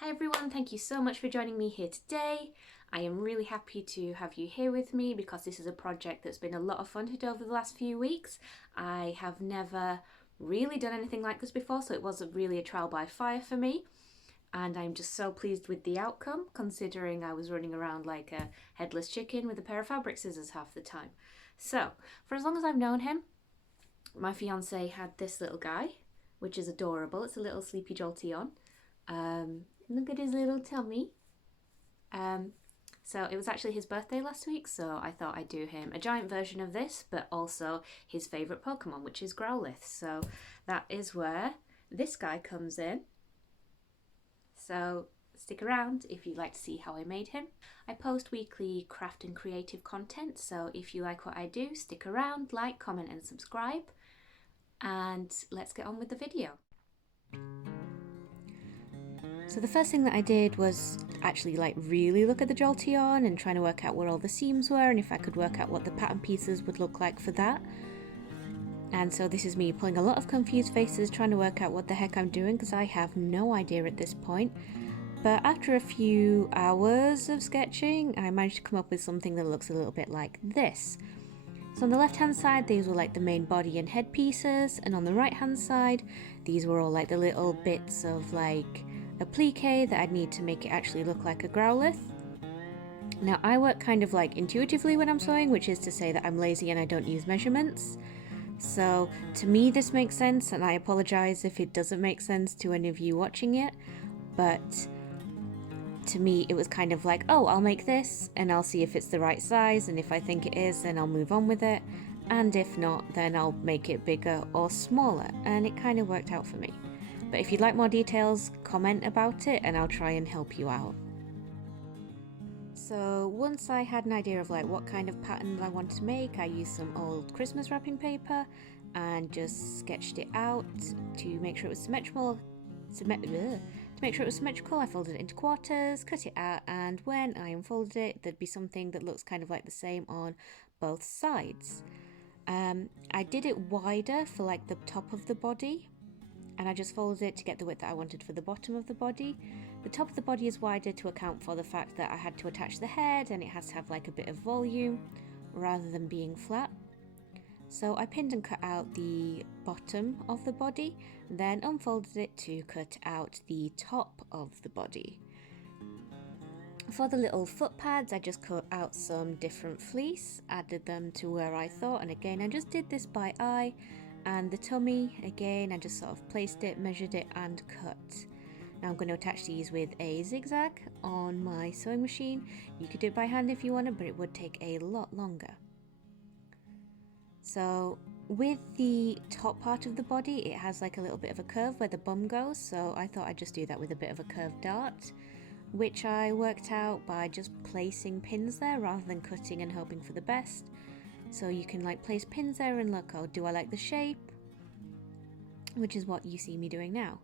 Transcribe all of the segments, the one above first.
Hi everyone, thank you so much for joining me here today. I am really happy to have you here with me because this is a project that's been a lot of fun to do over the last few weeks. I have never really done anything like this before, so it was really a trial by fire for me. And I'm just so pleased with the outcome, considering I was running around like a headless chicken with a pair of fabric scissors half the time. So, for as long as I've known him, my fiance had this little guy, which is adorable. It's a little sleepy jolteon. Look at his little tummy. So it was actually his birthday last week, so I thought I'd do him a giant version of this, but also his favourite Pokemon, which is Growlith. So that is where this guy comes in. So stick around if you'd like to see how I made him. I post weekly craft and creative content, so if you like what I do, stick around, like, comment and subscribe. And let's get on with the video. So the first thing that I did was actually really look at the Jolteon and trying to work out where all the seams were and if I could work out what the pattern pieces would look like for that. And so this is me pulling a lot of confused faces trying to work out what the heck I'm doing because I have no idea at this point. But after a few hours of sketching, I managed to come up with something that looks a little bit like this. So on the left hand side, these were like the main body and head pieces, and on the right hand side, these were all like the little bits of like applique that I'd need to make it actually look like a Growlith. Now I work kind of like intuitively when I'm sewing, which is to say that I'm lazy and I don't use measurements. So to me this makes sense, and I apologize if it doesn't make sense to any of you watching it, but to me it was kind of like, oh, I'll make this and I'll see if it's the right size, and if I think it is then I'll move on with it, and if not then I'll make it bigger or smaller, and it kind of worked out for me. But if you'd like more details, comment about it and I'll try and help you out. So once I had an idea of like what kind of pattern I wanted to make, I used some old Christmas wrapping paper and just sketched it out to make sure it was symmetrical. I folded it into quarters, cut it out, and when I unfolded it, there'd be something that looks kind of like the same on both sides. I did it wider for like the top of the body, and I just folded it to get the width that I wanted for the bottom of the body. The top of the body is wider to account for the fact that I had to attach the head and it has to have like a bit of volume rather than being flat. So I pinned and cut out the bottom of the body, then unfolded it to cut out the top of the body. For the little foot pads, I just cut out some different fleece, added them to where I thought, and again I just did this by eye. And the tummy, again, I just sort of placed it, measured it and cut. Now I'm going to attach these with a zigzag on my sewing machine. You could do it by hand if you wanted, but it would take a lot longer. So with the top part of the body, it has like a little bit of a curve where the bum goes, so I thought I'd just do that with a bit of a curved dart, which I worked out by just placing pins there rather than cutting and hoping for the best. So you can like place pins there and look, oh, do I like the shape? Which is what you see me doing now.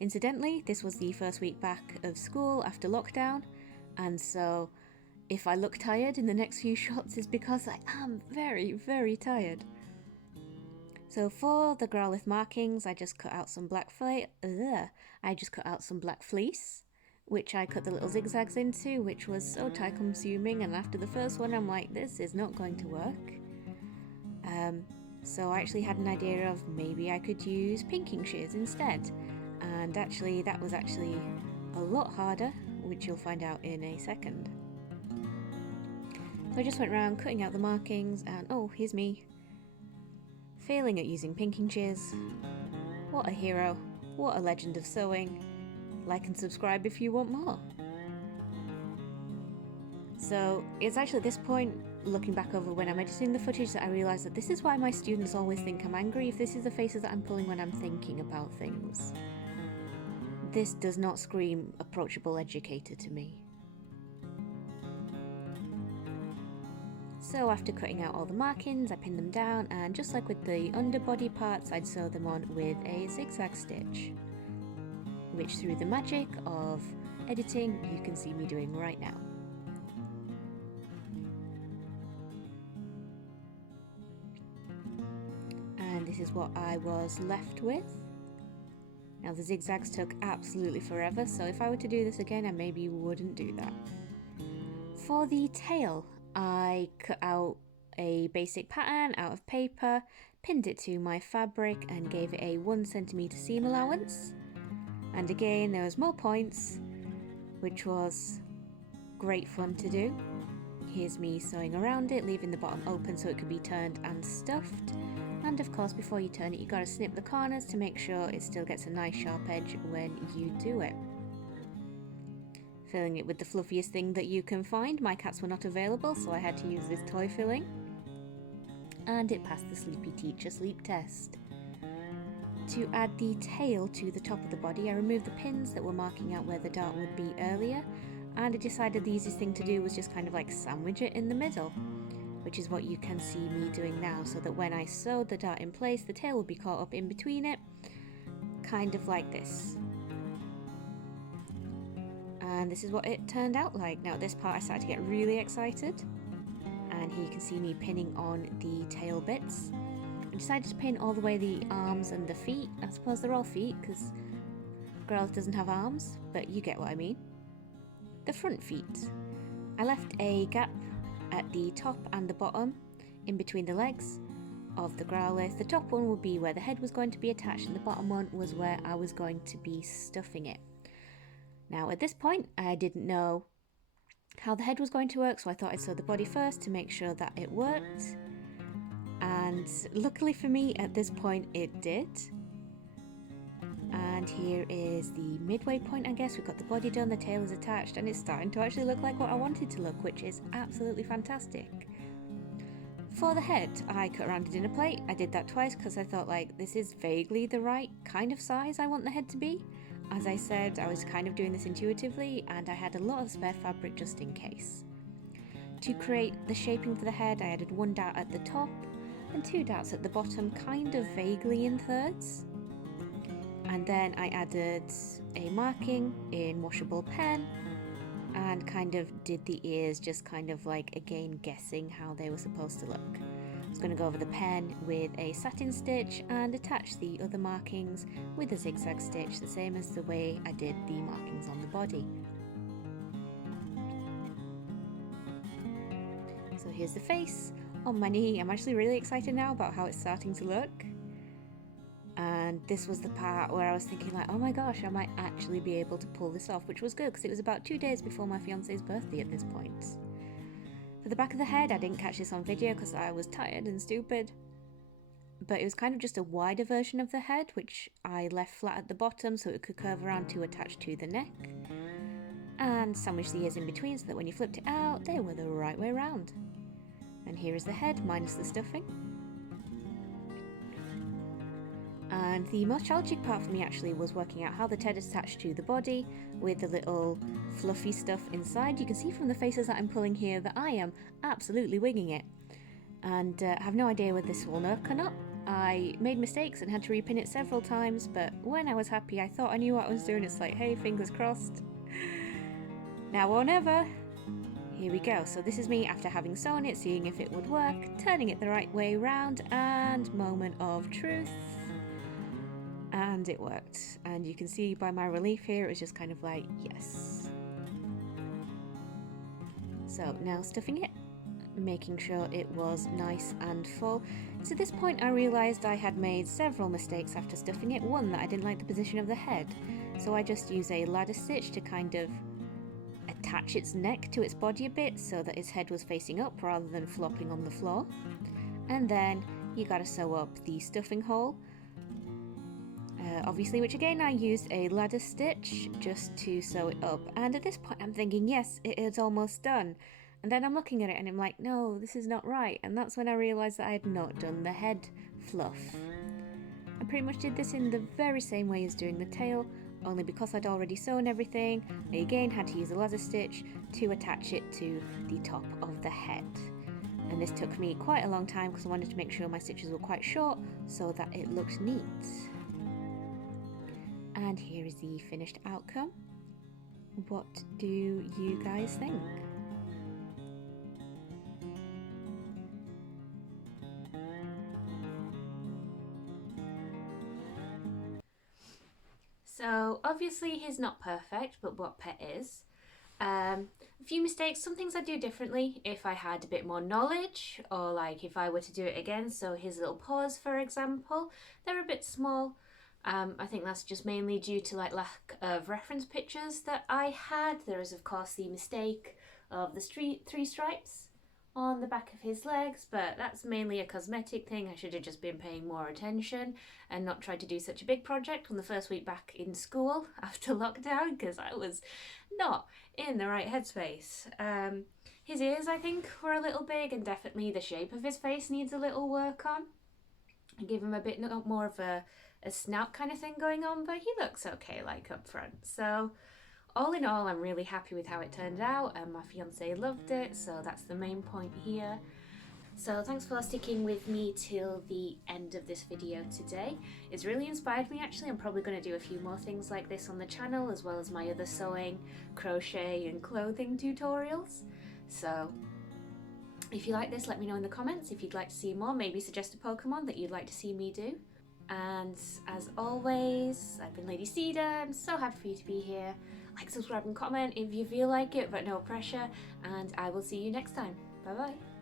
Incidentally, this was the first week back of school after lockdown, and so if I look tired in the next few shots is because I am very, very tired. So for the Growlith markings, I just cut out some black fleece, which I cut the little zigzags into, which was so time consuming, and after the first one I'm like, this is not going to work. So I actually had an idea of maybe I could use pinking shears instead, and actually that was actually a lot harder, which you'll find out in a second. So I just went around cutting out the markings, and oh, here's me failing at using pinking shears. What a hero, what a legend of sewing. Like and subscribe if you want more. So it's actually at this point, looking back over when I'm editing the footage, that I realised that this is why my students always think I'm angry, if this is the faces that I'm pulling when I'm thinking about things. This does not scream approachable educator to me. So after cutting out all the markings, I pinned them down, and just like with the underbody parts, I'd sew them on with a zigzag stitch, which through the magic of editing you can see me doing right now. And this is what I was left with. Now the zigzags took absolutely forever, so if I were to do this again I maybe wouldn't do that. For the tail, I cut out a basic pattern out of paper, pinned it to my fabric and gave it a 1 centimeter seam allowance. And again there was more points, which was great fun to do. Here's me sewing around it, leaving the bottom open so it could be turned and stuffed. And of course before you turn it you gotta snip the corners to make sure it still gets a nice sharp edge when you do it. Filling it with the fluffiest thing that you can find. My cats were not available so I had to use this toy filling. And it passed the Sleepy Teacher sleep test. To add the tail to the top of the body I removed the pins that were marking out where the dart would be earlier, and I decided the easiest thing to do was just kind of like sandwich it in the middle, which is what you can see me doing now, so that when I sewed the dart in place the tail would be caught up in between it, kind of like this. And this is what it turned out like. Now at this part I started to get really excited, and here you can see me pinning on the tail bits. I decided to pin all the way the arms and the feet. I suppose they're all feet because Growlith doesn't have arms, but you get what I mean. The front feet. I left a gap at the top and the bottom in between the legs of the Growlith. The top one would be where the head was going to be attached and the bottom one was where I was going to be stuffing it. Now at this point I didn't know how the head was going to work, so I thought I'd sew the body first to make sure that it worked. And luckily for me at this point it did. And here is the midway point, I guess. We've got the body done, the tail is attached, and it's starting to actually look like what I wanted to look, which is absolutely fantastic. For the head, I cut around a dinner plate. I did that twice because I thought like this is vaguely the right kind of size I want the head to be. As I said, I was kind of doing this intuitively and I had a lot of spare fabric just in case. To create the shaping for the head, I added 1 dart at the top and 2 darts at the bottom, kind of vaguely in thirds. And then I added a marking in washable pen and kind of did the ears, just kind of like again guessing how they were supposed to look. I was going to go over the pen with a satin stitch and attach the other markings with a zigzag stitch, the same as the way I did the markings on the body. So here's the face on my knee. I'm actually really excited now about how it's starting to look. And this was the part where I was thinking like, oh my gosh, I might actually be able to pull this off, which was good because it was about 2 days before my fiance's birthday at this point. For the back of the head, I didn't catch this on video because I was tired and stupid, but it was kind of just a wider version of the head, which I left flat at the bottom so it could curve around to attach to the neck, and sandwiched the ears in between so that when you flipped it out, they were the right way around. And here is the head minus the stuffing. And the most challenging part for me actually was working out how the head is attached to the body with the little fluffy stuff inside. You can see from the faces that I'm pulling here that I am absolutely winging it, and have no idea whether this will work or not. I made mistakes and had to repin it several times, but when I was happy I thought I knew what I was doing. It's like, hey, fingers crossed. Now or never. Here we go. So this is me after having sewn it, seeing if it would work, turning it the right way round, and moment of truth. And it worked, and you can see by my relief here it was just kind of like, yes. So now stuffing it, making sure it was nice and full. To this point I realised I had made several mistakes after stuffing it. One, that I didn't like the position of the head, so I just used a ladder stitch to kind of attach its neck to its body a bit so that its head was facing up rather than flopping on the floor. And then you gotta sew up the stuffing hole. Obviously, which again I used a ladder stitch just to sew it up, and at this point I'm thinking yes, it is almost done, and then I'm looking at it and I'm like, no, this is not right. And that's when I realised that I had not done the head fluff. I pretty much did this in the very same way as doing the tail, only because I'd already sewn everything I again had to use a ladder stitch to attach it to the top of the head. And this took me quite a long time because I wanted to make sure my stitches were quite short so that it looked neat. And here is the finished outcome. What do you guys think? So obviously he's not perfect, but what pet is? A few mistakes, some things I'd do differently if I had a bit more knowledge, or like if I were to do it again. So his little paws, for example, they're a bit small. I think that's just mainly due to like lack of reference pictures that I had. There is of course the mistake of the three stripes on the back of his legs, but that's mainly a cosmetic thing. I should have just been paying more attention and not tried to do such a big project on the first week back in school after lockdown, because I was not in the right headspace. His ears, I think, were a little big, and definitely the shape of his face needs a little work on. I give him a bit more of a snout kind of thing going on, but he looks okay like up front. So all in all, I'm really happy with how it turned out, and my fiance loved it, so that's the main point here. So thanks for sticking with me till the end of this video today. It's really inspired me actually. I'm probably going to do a few more things like this on the channel, as well as my other sewing, crochet and clothing tutorials. So if you like this, let me know in the comments. If you'd like to see more, maybe suggest a Pokemon that you'd like to see me do. And as always, I've been Lady Cedar. I'm so happy for you to be here. Like, subscribe and comment if you feel like it, but no pressure. And I will see you next time. Bye bye.